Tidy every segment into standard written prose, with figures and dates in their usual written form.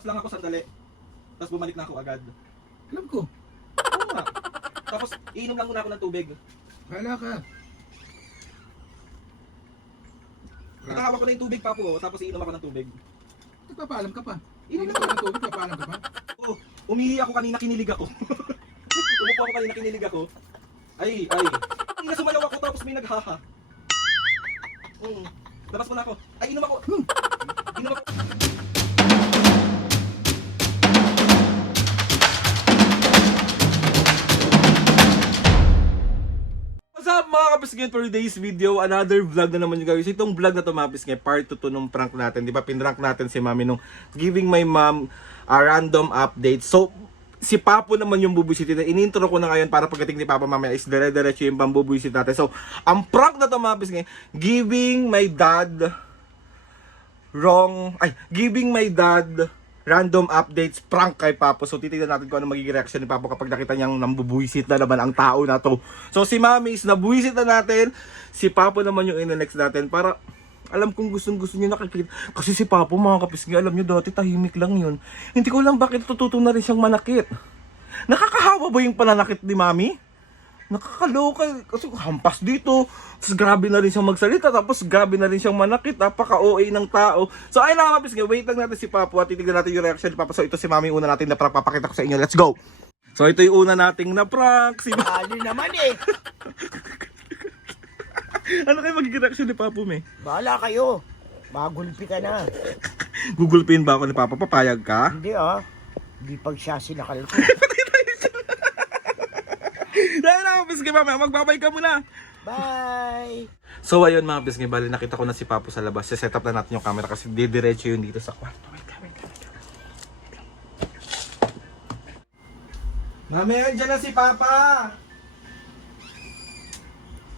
Tapos lang ako sandali. Tapos bumalik na ako agad. Alam ko. Oo nga. Tapos iinom lang muna ako ng tubig. Bahala ka. Nakahawa ko na yung tubig, Papo. Tapos iinom ako ng tubig. Nagpapaalam ka pa. Inom Inom ka ng tubig, papaalam ka pa. Oo. Umihi ako kanina, kinilig ako. Umupo ako kanina, kinilig ako. Ay. Kanina sumayaw ako tapos may naghaha. Labas mo na ako. Ay, inom ako. Inom ako. What's up mga kapisngin, for today's video, another vlog na naman yung guys. Itong vlog na to mga kapisngin, part 2 to nung prank natin. Di ba, pinrank natin si mami nung giving my mom a random update. So, si Papo naman yung bubusitin. Inintro ko na ngayon para pagdating ni Papa mamaya is dire-diretso yung pambubusit natin. So, ang prank na to mga kapisngin, giving my dad random updates prank kay Papo. So titignan natin kung ano magiging reaction ni Papo kapag nakita niyang nambubuisit na naman ang tao na to. So si Mami is nabuisit na natin. Si Papo naman yung in-next natin para alam kong gustong-gusto niyo nakikita. Kasi si Papo mga kapisngi, alam niyo dati tahimik lang yun. Hindi ko lang bakit tututo na rin siyang manakit. Nakakahawa ba yung pananakit ni Mami? Nakakaloka kasi hampas dito. Tapos grabe na rin siyang magsalita. Tapos grabe na rin siyang manakit. Napaka-OA ng tao. So ayun na mga kapisngi, wait lang natin si Papo at titignan natin yung reaction ni Papo. So ito si Mami yung una natin na prank. Papakita ko sa inyo. Let's go! So ito yung una nating na prank. Si Ali naman eh. Ano kayo magiging reaction ni Papo, me? Bahala kayo. Magulpi ka na. Google Pin ba ako ni Papa? Papayag ka? Hindi ah. Hindi pag siya sinakal ko. Dahil na mga pisngi, mamaya magbabay ka muna. Bye! So ayun mga pisngi, bali nakita ko na si Papo sa labas. Set up na natin yung camera kasi didiretso yun dito sa kwarto. Wait ka. Mami, andyan na si Papa!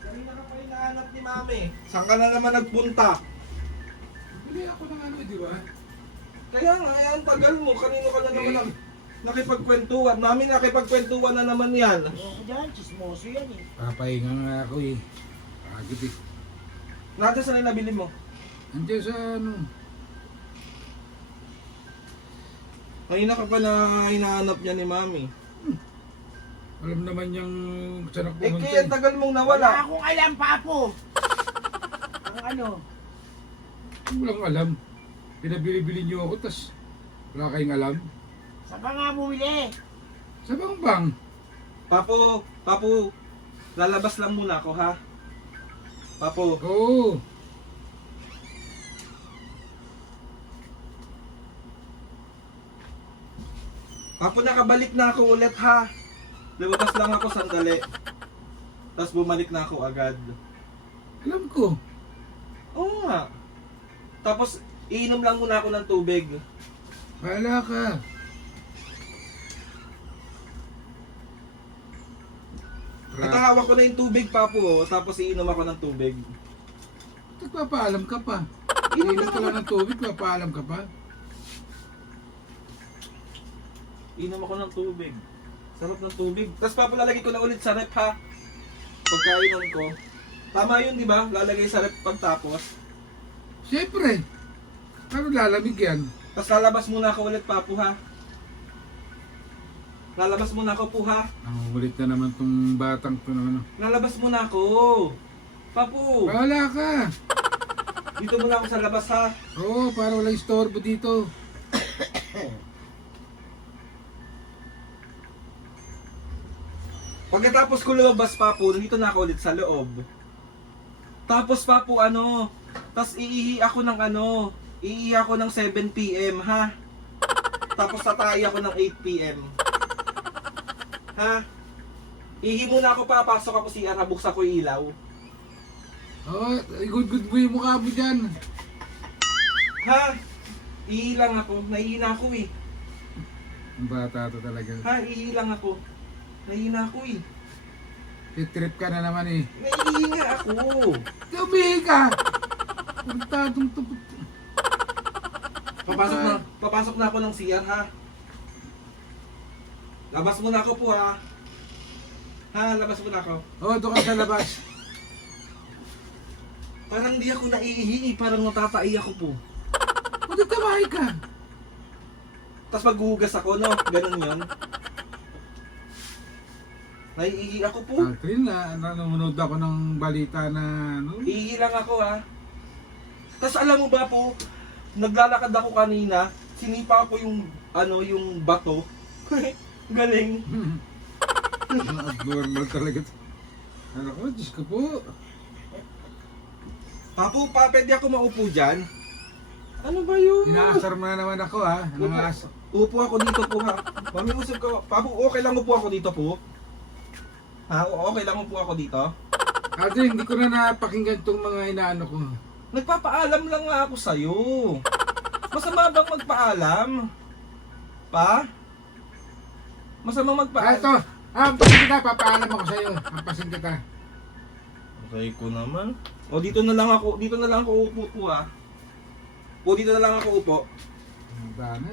Kanina ka pa hinahanap ni Mami. Saan ka na naman nagpunta? Bili ako ng ano, di ba? Kaya nga, ang tagal mo. Kanino ka na naman nakipagkwentuhan. Mami, nakipagkwentuhan na naman yan. Ano dyan? Chismoso yan eh. Papahinga nga ako eh. Pagod eh. Nandiyan saan na nabili mo? Andiyan sa ano. Kanina ka pa na hinahanap niya ni Mami. Alam naman yung saan ako Eh pumunta kaya tagal mong nawala. Wala akong alam, Papo. Ang ano? Walang alam. Pinabili-bili niyo ako, tas wala kayong alam. Saan ka nga bumili? Sa bang? Papo, lalabas lang muna ako ha. Papo, Oo. Papo nakabalik na ako ulit ha. Lumabas lang ako sandali. Tapos bumalik na ako agad. Alam ko. Oo nga. Tapos iinom lang muna ako ng tubig. Bahala ka. Natahawak ko na yung tubig, Papo. Tapos iinom ako ng tubig. Nagpapaalam ka pa. Inom Inom lang ka ako. lang ng tubig, papaalam ka pa. Inom ako ng tubig. Sarap ng tubig. Tapos Papo, lalagay ko na ulit sa rep ha. Pagkainom ko. Tama yun, di ba? Lalagay sa rep pagtapos. Siyempre. Pero lalamig yan. Tapos lalabas muna ako ulit, Papo ha. Lalabas muna ako po ha. Ang ulit na naman tong batang to na ano. Lalabas muna ako. Papo, Bahala ka. dito muna ako sa labas ha. Oo, para walang istorbo dito. Pagkatapos ko lumabas, Papo, nandito na ako ulit sa loob. Tapos Papo, tapos iihi ako ng 7 PM ha. Tapos tatay ako ng 8 PM. Ha? Ihi muna ako, papasok ako CR, buksan ko yung ilaw. Oo, good mo yung mukha mo dyan. Ha? Ihi lang ako, nahihina ako eh. Ang bata to talaga. Ha? Ihi lang ako. Nahihina ako eh. Titrip ka na naman eh. Naiihi nga ako. Tumihi ka! Pagtatong to. Papasok na ako ng CR ha. Labas muna ako po ha. Ha, labas muna ako. Oo, doon ka sa labas. Parang di ako naiihi, parang natatai ako po. O, tamahay ka. Tapos maghuhugas ako, no? Ganun yun. Naiihi ako po. Aldrin, nanonood ako ng balita na ano. Iihi lang ako, ha. Tapos alam mo ba po, naglalakad ako kanina, sinipa ko yung, yung bato. Galing. Abnormal talaga. Ano ko, Diyos ko po. Papo, pwede ako maupo dyan? Ano ba yun? Inaasar mo na naman ako ha. Upo ako dito po, ha. Mami, usap ko. Papo, okay lang upo ako dito po. Ha? Okay lang upo ako dito? Aldrin, hindi ko na napakinggan tong mga inaano ko. Nagpapaalam lang nga ako sa'yo. Masama bang magpaalam? Pa? Masama magpaalam? Ito, pampasin kita, papaalam ako sa'yo. Pampasin kita. Okay ko naman. O dito na lang ako upo po, ha. O dito na lang ako upo. Ang dami.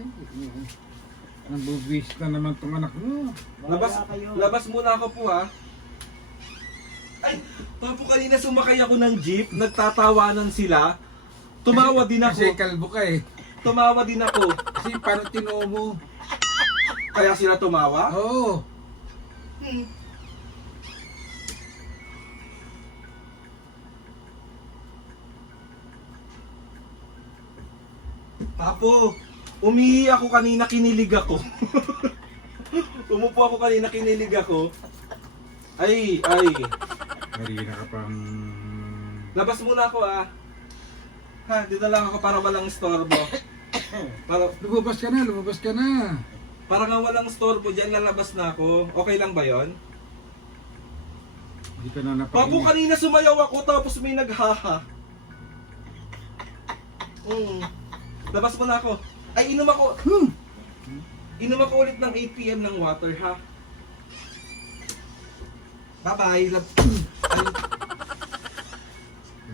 Nabubis na naman tong anak mo. Labas muna ako po, ha. Ay, Papo, kanina sumakay ako ng jeep, nagtatawanan sila. Tumawa din Kasi ako. kalbo ka eh. Tumawa din ako. Kasi paano tinuo mo? Kaya sila tumawa? Oo. Papo, umihi ako kanina, kinilig ako. Umupo ako kanina, kinilig ako. Ay. Marina ka pang... Labas muna ako, ha. Ha, dito lang ako para walang istorbo. Lumabas ka na. Para nga walang istorbo dyan, lalabas na ako. Okay lang ba yon? Hindi ka na Papo, napakinggan. kanina sumayaw ako tapos may naghaha. Labas muna ako. Ay, inom ako. Inom ako ulit ng 8 PM ng water, ha? Bye-bye.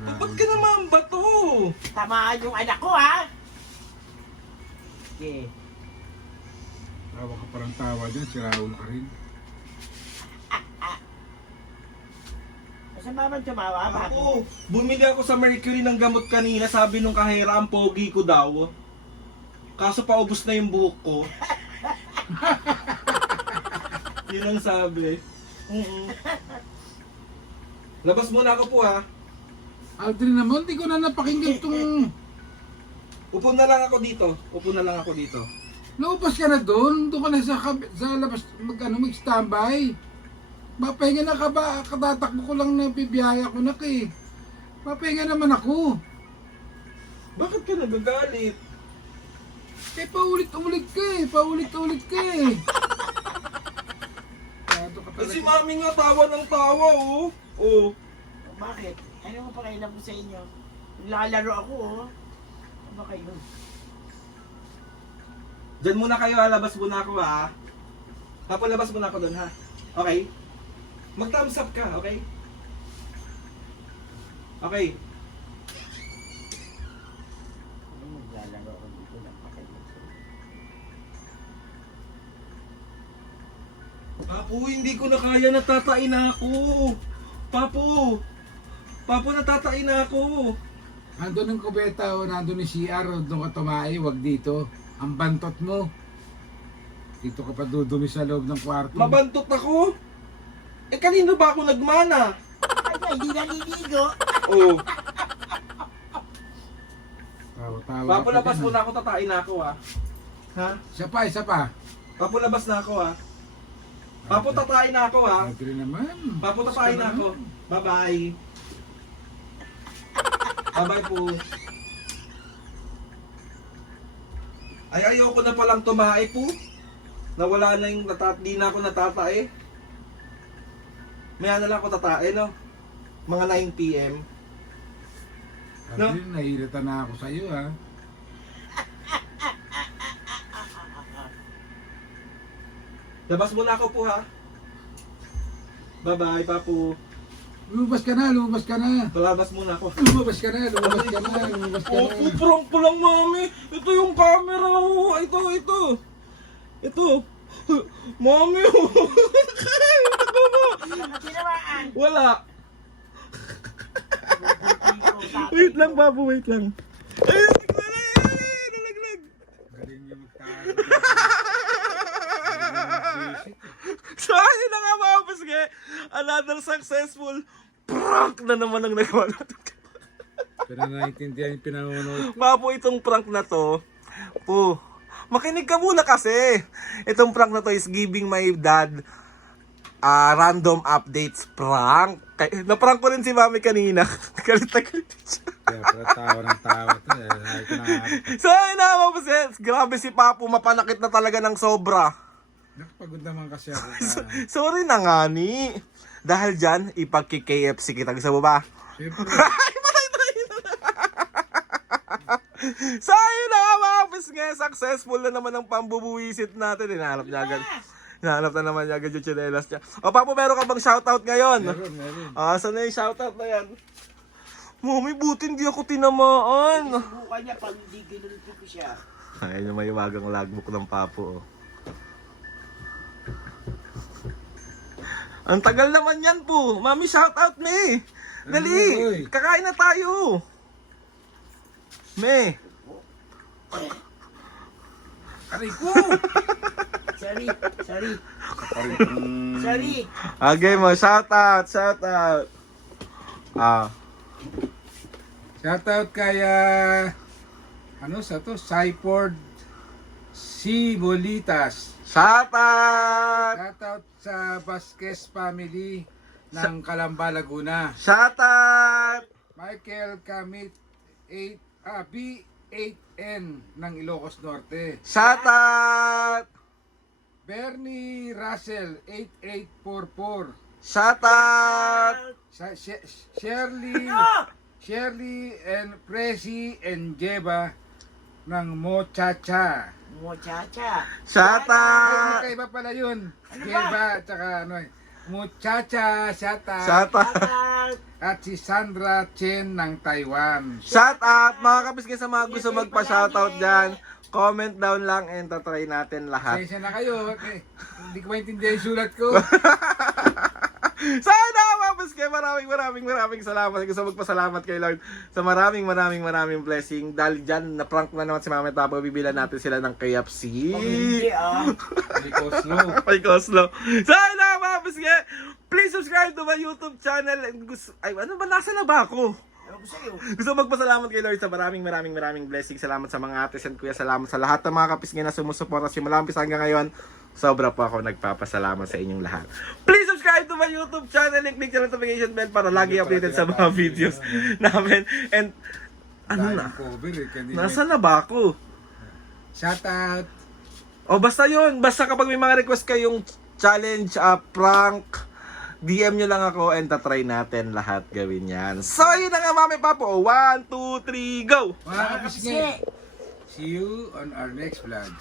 Ay, ba't ka naman ba to? Tamaan yung anak ko, ha? Okay. Tawa ka parang tawa dyan, si Raul ka rin. Masama man tumawa, Papo. Ako, bumili ako sa Mercury ng gamot kanina. Sabi nung kahera, ang pogi ko daw. Kaso paubos na yung buhok ko. Yun ang sabi. Labas muna ako po, ha. Aldrin naman, hindi ko na napakinggan tong... Upo na lang ako dito. Lumabas ka na doon ka na sa labas, mag-standby. Mapahinga na ka ba? Katatakbo ko lang na bibiyaya ko na eh. Mapahinga naman ako. Bakit ka nagagalit? Eh, paulit-ulit ka eh. Kado ka Kasi talaga. mami nga tawa ng tawa, oh. Oh. Bakit? Ano mo pakailan ko sa inyo? Lalaro ako, oh. Ano ba kayo? Diyan muna kayo, ha. Labas muna ako, ha. Labas muna ako doon, ha. Okay? Mag-thumbs up ka, okay? Okay. Ano maglalaro ako dito ng pakailan sa inyo? Papo, hindi ko na kaya, natatain na ako. Papo, natatain na ako. Nandun ang kubeta o nandun yung CR o doon ka tumae, wag dito. Ang bantot mo. Dito ka pa dudumi sa loob ng kwarto. Mabantot ako. Eh, kanino ba ako nagmana? Ay, hindi naliligo. Oh. Tawa-tawa Papo, ka labas dyan, muna ako, tatain na ako, ha. Ha? Isa pa. Papo, labas na ako, ha. Papo, tatain na ako, ha. Aldrin naman. Papo, tatain na ako. Bye-bye. Bye-bye po. Ay, ayoko na palang tumae po. Nawala na yung di na ako natatae. Maya na lang ako tatae, no? Mga 9 PM. Aldrin, nahihirita na ako sa'yo ha. Labas muna ako po, ha. Bye-bye, Papo. Lumabas ka na. Palabas muna ako. Lumabas ka na. Oh, prank ko lang, mami. Ito yung camera, oh. Ito. Mami, oh. Ano ka tinamaan? Wala. Wait lang, Papo, wait lang. Ay, nalaglag. Galing niya magtago. So, ayun na nga mga kapasge. Another successful prank na naman ang nagawa natin. Pero naiintindihan yung pinanonood. Papo, itong prank na to, po, makinig ka muna kasi. Itong prank na to is giving my dad random updates prank. Na-prank ko rin si mami kanina. Galit na galit siya. Kaya pala tawa ng tawa to. So, ayun na mga kapasge. Grabe si Papo, mapanakit na talaga ng sobra. Nakapagod naman kasi ako. Sorry na nga ni. Dahil dyan, ipagki-KFC kita. Gusto mo ba? Siyempre. So, ayun na nga mga kapasge. Successful na naman ang pambubuwisit natin. Hinahanap niya agad. Hinahanap na naman niya agad yung chinelas niya. O Papo, meron ka bang shoutout ngayon? Meron. Saan na yung shoutout na yan? Mami, buti hindi ako tinamaan. Subukan niya pag hindi ginulpi ko siya. Ayun yung mahiwagang logbook ng Papo. Oh. Ang tagal naman yan po. Mami, shoutout me. Dali, kakain na tayo. Me. Aray ko! Sorry. Sorry. Okay mo, shoutout. Shoutout kay ano sa to? Cypord C. Bolitas. Shoutout. Shoutout sa Vasquez family ng Calamba, Laguna. Shoutout. Michael Kamit B8N ng Ilocos Norte. Shoutout. Bernie Russell 8844. Shoutout. Shirley and Presi and Jeba ng Mochacha. Muchacha. Shoutout. Magkaiba pala yun. Ano ba? Jeba at saka Mochacha, shoutout. Shoutout. At si Sandra Chen ng Taiwan. Shoutout. Mga kapiskin sa mga gusto magpa-shoutout dyan. Comment down lang and tatry natin lahat. Pasensya na kayo. Hindi ko maintindihan yung sulat ko. Sana mapos kayo. Maraming salamat. Gusto magpasalamat kay Lord sa maraming blessing. Dahil dyan, na-prank na naman si Mama Tapo. Bibilan natin sila ng KFC. Hindi May Coslo. Sana mapos kayo. Please subscribe to my YouTube channel. Ay, ano ba? Nasa na ba ako? Ewan ko sa'yo. Gusto magpasalamat kay Lord sa maraming blessing. Salamat sa mga ates and kuya. Salamat sa lahat ng mga kapisngin na sumusuporta simula umpisa hanggang ngayon. Sobra po ako nagpapasalamat sa inyong lahat. Please subscribe to my YouTube channel and click the notification bell para lagi updated sa mga videos namin. And ano na? Nasaan na ba ako? Shoutout. O basta yun. Basta kapag may mga request kayong challenge, prank, DM nyo lang ako and tatry natin lahat gawin yan. So yun na nga Mami Papo. 1, 2, 3, go! Mga kapisngin, see you on our next vlog.